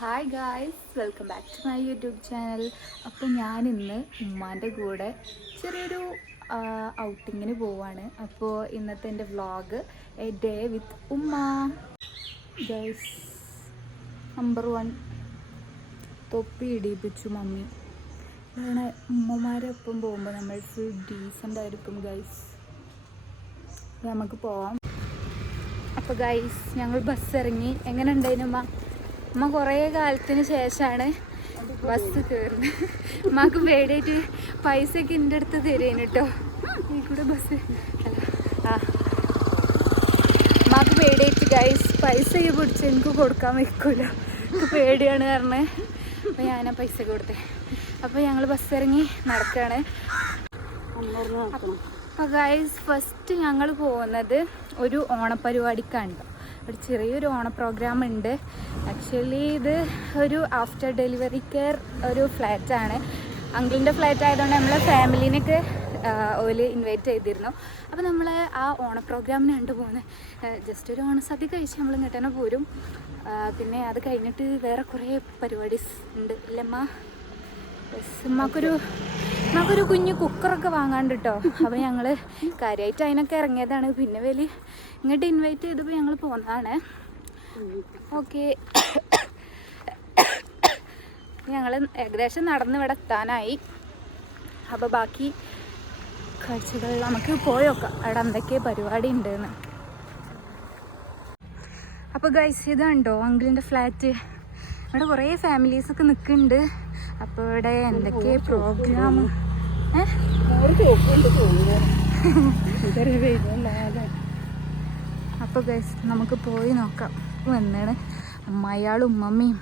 Hi guys, welcome back to my YouTube channel. അപ്പോൾ ഞാനിന്ന് ഉമ്മാൻ്റെ കൂടെ ചെറിയൊരു ഔട്ടിങ്ങിന് പോവാണ്. അപ്പോൾ ഇന്നത്തെ എൻ്റെ വ്ളോഗ് എ ഡേ വിത്ത് ഉമ്മ. ഗൈസ്, നമ്പർ 1 തൊപ്പി ഇടിപ്പിച്ചു മമ്മി. അങ്ങനെ ഉമ്മമാരൊപ്പം പോകുമ്പോൾ നമ്മൾ ഫുൾ ഡീസൻ്റ് ആയിരിക്കും ഗൈസ്. അപ്പോൾ നമുക്ക് പോവാം. അപ്പോൾ ഗൈസ്, ഞങ്ങൾ ബസ് ഇറങ്ങി. എങ്ങനെ ഉണ്ടായിരുന്നു അമ്മ? കുറേ കാലത്തിന് ശേഷമാണ് ബസ് കയറുന്നത്. അമ്മക്ക് പേടിയായിട്ട് പൈസയൊക്കെ എൻ്റെ അടുത്ത് തരുന്നു കേട്ടോ. ഈ കൂടെ ബസ് അമ്മക്ക് പേടിയായിട്ട് ഗൈസ് പൈസയൊക്കെ പിടിച്ച് എനിക്ക് കൊടുക്കാൻ വയ്ക്കില്ല. എനിക്ക് പേടിയാണ് കാരണം. അപ്പോൾ ഞാൻ പൈസ കൊടുത്തേ. അപ്പോൾ ഞങ്ങൾ ബസ് ഇറങ്ങി നടക്കുകയാണ്. അപ്പോൾ ഗൈസ്, ഫസ്റ്റ് ഞങ്ങൾ പോകുന്നത് ഒരു ഓണപ്പരിപാടിക്കാണ്. ഒരു ചെറിയൊരു ഓണ പ്രോഗ്രാം ഉണ്ട്. ആക്ച്വലി ഇത് ഒരു ആഫ്റ്റർ ഡെലിവറി കെയർ ഒരു ഫ്ലാറ്റാണ്. അങ്കിളിൻ്റെ ഫ്ലാറ്റ് ആയതുകൊണ്ട് നമ്മളെ ഫാമിലീനൊക്കെ ഓല് ഇൻവൈറ്റ് ചെയ്തിരുന്നു. അപ്പോൾ നമ്മൾ ആ ഓണ പ്രോഗ്രാമിന് പോകുന്നത് ജസ്റ്റ് ഒരു ഓണസദ്യ കഴിച്ച് നമ്മൾ ഇങ്ങോട്ട് തന്നെ പോരും. പിന്നെ അത് കഴിഞ്ഞിട്ട് വേറെ കുറേ പരിപാടീസ് ഉണ്ട് ഇല്ലമ്മ. ഉമ്മാക്കൊരു കുഞ്ഞു കുക്കറൊക്കെ വാങ്ങാണ്ട് കേട്ടോ. അപ്പോൾ ഞങ്ങൾ കാര്യമായിട്ട് അതിനൊക്കെ ഇറങ്ങിയതാണ്. പിന്നെ ഇങ്ങോട്ട് ഇൻവൈറ്റ് ചെയ്തപ്പോൾ ഞങ്ങൾ പോകുന്നതാണ്. ഓക്കെ, ഞങ്ങൾ ഏകദേശം നടന്ന് ഇവിടെ എത്താനായി. അപ്പോൾ ബാക്കി കാഴ്ചകൾ നമുക്ക് പോയോക്കാം അവിടെ എന്തൊക്കെ പരിപാടി ഉണ്ടെന്ന്. അപ്പോൾ ഗൈസ്, ഇത് കണ്ടോ അങ്കിളിൻ്റെ ഫ്ലാറ്റ്. ഇവിടെ കുറേ ഫാമിലീസൊക്കെ നിൽക്കുന്നുണ്ട്. അപ്പോൾ ഇവിടെ എന്തൊക്കെ പ്രോഗ്രാം അപ്പോൾ ഗൈസ് നമുക്ക് പോയി നോക്കാം. വന്നാണ് അമ്മായിയാളും ഉമ്മമ്മയും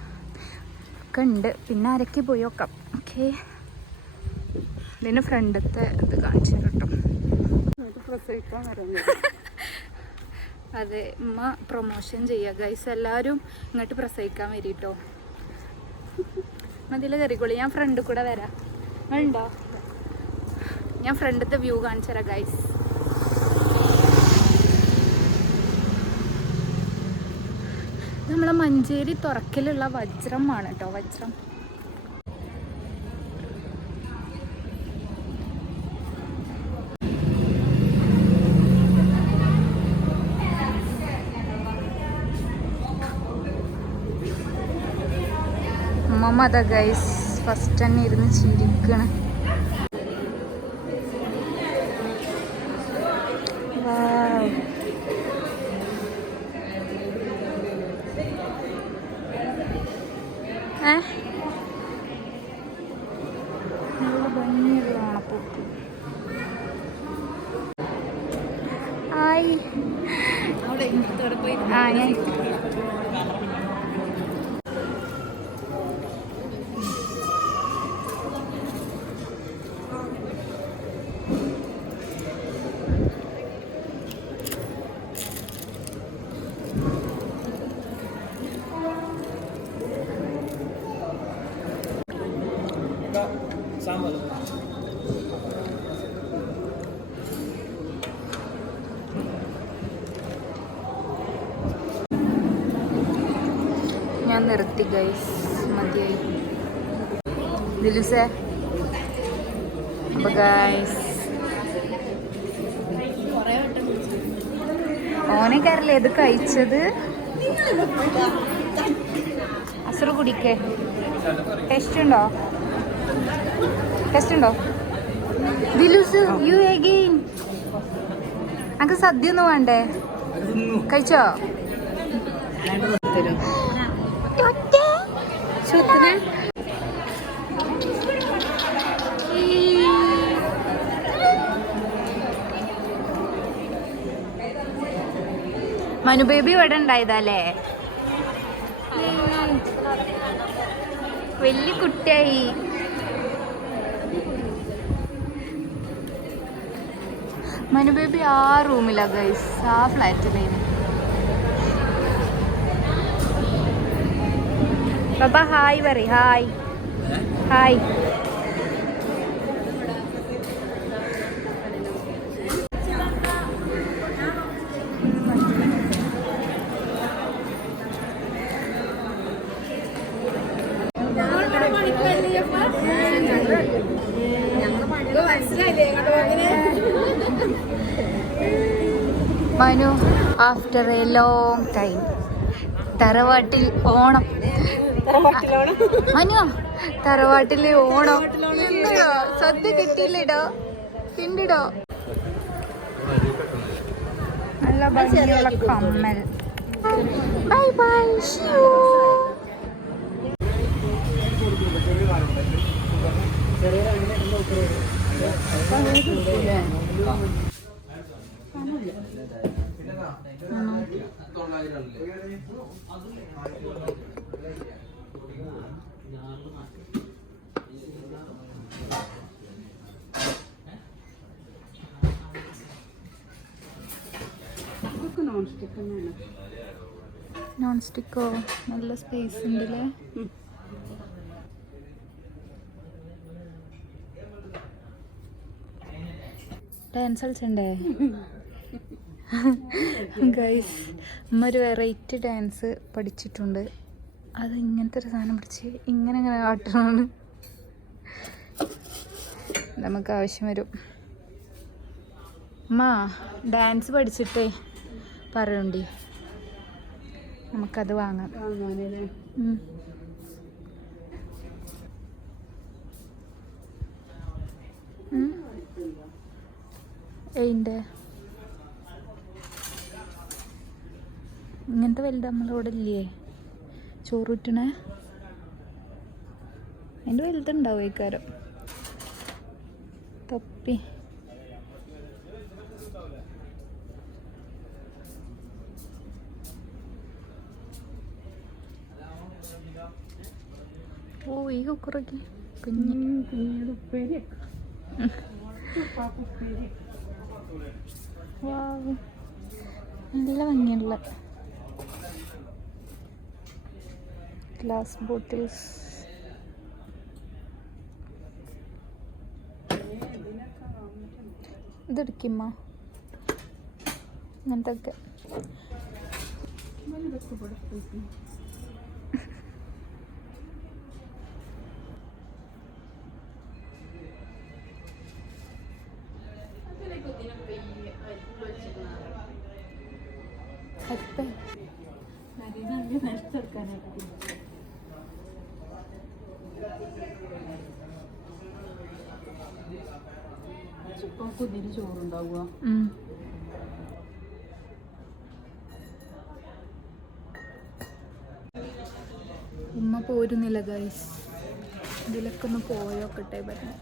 ഒക്കെ ഉണ്ട്. പിന്നെ ആരൊക്കെ പോയി നോക്കാം. ഓക്കെ, ഇതിന് ഫ്രണ്ടത്തെ ഇത് കാണിച്ചു കേട്ടോ. അതെ, ഉമ്മ പ്രൊമോഷൻ ചെയ്യുക ഗൈസ്. എല്ലാവരും ഇങ്ങോട്ട് പ്രസവിക്കാൻ വരിട്ടോ. അതിൽ കയറിക്കോളി, ഞാൻ ഫ്രണ്ട് കൂടെ വരാം. ഉണ്ടോ? ഞാൻ ഫ്രണ്ടത്തെ വ്യൂ കാണിച്ചു തരാം ഗൈസ്. നമ്മളെ മഞ്ചേരി തുറക്കലുള്ള വജ്രമാണ് കേട്ടോ, വജ്രം. ഉമ്മ അതാ ഗൈസ് ഫസ്റ്റ് തന്നെ ഇരുന്ന് ചിരിക്കണം. ഭംഗിയുള്ള ഓണപ്പൂക്ക്. ആയി ഞാൻ നിർത്തി ഗൈസ്, മതിയായി. ദിലുസേ, അപ്പോൾ ഗൈസ് ഓനക്കറിയില്ല ഇത് കഴിച്ചത്. അസറ് കുടിക്കേ. ടേസ്റ്റ് ഉണ്ടോ? ദിലുസ്, യു എഗെയിൻ. നമുക്ക് സദ്യ ഒന്നും വേണ്ടേ? കഴിച്ചോ? മനു ബേബി ഇവിടെ ഉണ്ടായതല്ലേ? വലിയ കുട്ടിയായി. മനു ബേബി ആ റൂമിലാ ഗൈസ്, ആ ഫ്ലാറ്റിലേന്. ബാബാ ഹായ് പറ. Hi. Manu after A long time തറവാട്ടിൽ ഓണം. മനു തറവാട്ടിലെ ഓണം സദ്യ കിട്ടിയില്ലടോ, കിണ്ടിടോ. നല്ല ഭംഗിയുള്ള കമ്മൽ. Bye bye. നോൺ സ്റ്റിക്കോ? നല്ല സ്പേസ് ഉണ്ടല്ലേ. ഡാൻസ് കളിച്ചണ്ടേ ഗൈസ്? അമ്മ ഒരു വെറൈറ്റി ഡാൻസ് പഠിച്ചിട്ടുണ്ട്. അത് ഇങ്ങനത്തെ ഒരു സാധനം പിടിച്ച് ഇങ്ങനെ ഇങ്ങനെ കാട്ടണമാണ്. നമുക്ക് ആവശ്യം വരും. അമ്മ ഡാൻസ് പഠിച്ചിട്ടേ പറയണ്ടി, നമുക്കത് വാങ്ങാം. ഏതിൻ്റെ ഇങ്ങനത്തെ വലുത് നമ്മളിവിടെ ഇല്ലേ ചോറൂറ്റണേ? അതിൻ്റെ വലുതുണ്ടാവും ഈ കാരം. തൊപ്പി ഓ ഈ കുക്കറൊക്കെ കുഞ്ഞു ഉപ്പേരി. നല്ല ഭംഗിയുള്ള ഗ്ലാസ് ബോട്ടിൽസ്. ഇതെടുക്കുമ്മ അങ്ങനത്തെ ഒക്കെ. ചോറുണ്ടാവുക. ഉമ്മ പോരുന്നില്ല ഗൈസ്. ഇതിലൊക്കെ ഒന്ന് പോയോക്കട്ടെ പറഞ്ഞു.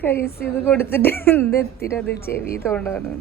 കൈസ് ഇത് കൊടുത്തിട്ട് എന്തെത്തിരത് ചെവി തോണ്ടാണ്.